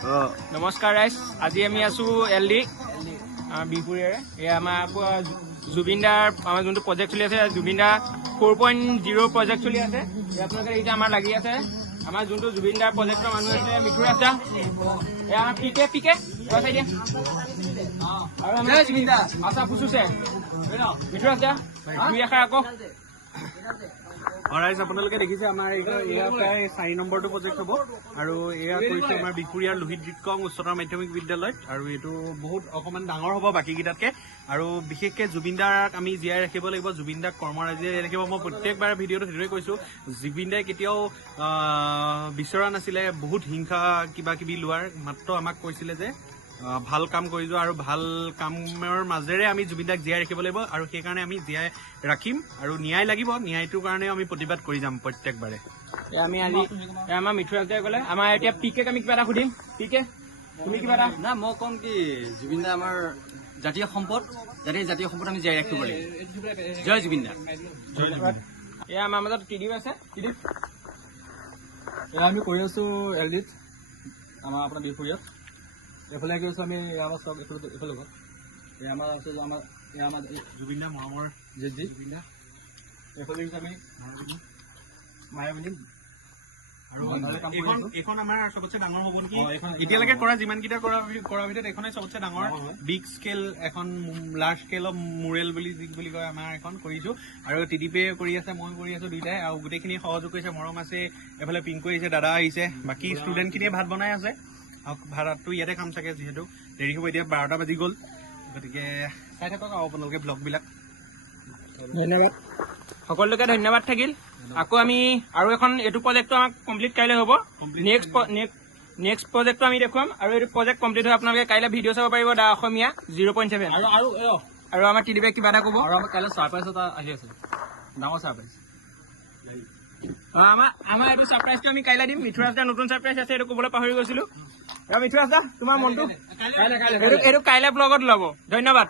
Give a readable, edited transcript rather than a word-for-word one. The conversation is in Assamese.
নমস্কাৰ ৰাইজ, আজি আমি আছো এলডি বিহপুৰীয়াৰে। এয়া আমাৰ জুবিন দাৰ আমাৰ যোনটো প্ৰজেক্ট চলি আছে, জুবিন দা 4.0 প্ৰজেক্ট চলি আছে। আপোনালোকে এতিয়া আমাৰ লাগি আছে আমাৰ যোনটো জুবিন দাৰ প্ৰজেক্টৰ মানুহ আছে মিঠুৰাজ দা, এয়া আমাৰ পিকে চাই দিয়া আৰু আমাৰ জুবিন দা আশা পুচুছে মিঠুৰাজ দা দুই এষাৰ আকৌ। ৰাইজ আপোনালোকে দেখিছে আমাৰ এয়া প্ৰায় 4 নম্বৰটো প্ৰজেক্ট হ'ব আৰু এয়া কৰিছে আমাৰ বিহপুৰীয়াৰ লোহিত দিক্ৰং উচ্চতৰ মাধ্যমিক বিদ্যালয়ত। আৰু এইটো বহুত অকণমান ডাঙৰ হ'ব বাকীকেইটাতকে। আৰু বিশেষকৈ জুবিন দাক আমি জীয়াই ৰাখিব লাগিব, জুবিন দাক কৰ্মৰাজি জীয়াই ৰাখিব। মই প্ৰত্যেকবাৰ ভিডিঅ'টো সেইটোৱে কৈছোঁ, জুবিন দাই কেতিয়াও বিচৰা নাছিলে বহুত হিংসা কিবা কিবি লোৱাৰ, মাত্ৰ আমাক কৈছিলে যে ভাল কাম কৰি যোৱা আৰু ভাল কামৰ মাজেৰে আমি জুবিন দাক জীয়াই ৰাখিব লাগিব। আৰু সেইকাৰণে আমি জীয়াই ৰাখিম আৰু ন্যায় লাগিব, ন্যায়টোৰ কাৰণেও আমি প্ৰতিবাদ কৰি যাম প্ৰত্যেকবাৰে। আমি আজি আমাৰ মিঠুৰাজ দাই ক'লে আমাৰ এতিয়া পিকে আমি কিবা এটা সুধিম। পিকে তুমি কিবা এটা? না মই ক'ম কি জুবিন দা আমাৰ জাতীয় সম্পদ, জাতীয় সম্পদ আমি জীয়াই ৰাখিব লাগিব। জয় জুবিন দা। এয়া আমাৰ মাজত টিডিপ আছে। টিডিপ এয়া আমি কৰি আছো এলডিত আমাৰ আপোনাৰ বিহপুৰীয়াত। এইফালে গৈ আছো আমি আমাৰ চব এইফালে ঘৰত এয়া আমাৰ আছে আমাৰ জুবিন দা মৰমৰ জেজি জুবিন দা। এইফালে গৈছো আমি মায়াবনী আৰু এইখন আমাৰ চবতছে ডাঙৰ হ'ব নেকি এতিয়ালৈকে কৰা যিমানকেইটা কৰাৰ ভিতৰত এইখনেই চবতছে ডাঙৰ বিগ স্কেল, এখন লাৰ্জ স্কেল অফ মুৰেল বুলি কয় আমাৰ এখন কৰিছো। আৰু টিডিপে কৰি আছে, মই কৰি আছো, দুইটাই। আৰু গোটেইখিনি সহযোগ কৰিছে, মৰম আছে, এইফালে পিংকু আহিছে, দাদা আহিছে, বাকী ষ্টুডেণ্টখিনিয়ে ভাত বনাই আছে। আৰু ভাতটো ইয়াতে খাম চাগে, যিহেতু দেৰি হ'ব, এতিয়া 12টা বাজি গ'ল। গতিকে চাই থাকক আৰু আপোনালোকে ব্লগবিলাক। ধন্যবাদ, সকলোকে ধন্যবাদ থাকিল। আকৌ আমি আৰু এখন এইটো প্ৰজেক্টটো আমাক কমপ্লিট কাইলৈ হ'ব। নেক্সট প্ৰজেক্টটো আমি দেখুৱাম আৰু এইটো প্ৰজেক্ট কমপ্লিট হৈ আপোনালোকে কাইলৈ ভিডিঅ' চাব পাৰিব দা অসমীয়া 0.7। আৰু আমাৰ টিডিপে কিবা এটা ক'ব। আৰু আমাৰ কাইলৈ ছাৰপ্ৰাইজ এটা আহি আছে, ডাঙৰ ছাৰপ্ৰাইজ। আমাৰ এইটো ছাৰপ্ৰাইজটো আমি কাইলৈ দিম। মিঠুৰাজ দাৰ নতুন ছাৰপ্ৰাইজ আছে, এইটো ক'বলৈ পাহৰি গৈছিলো। মিঠুৰাজ দা তোমাৰ মনটো এইটো কাইলৈ ব্লগত ওলাব। ধন্যবাদ।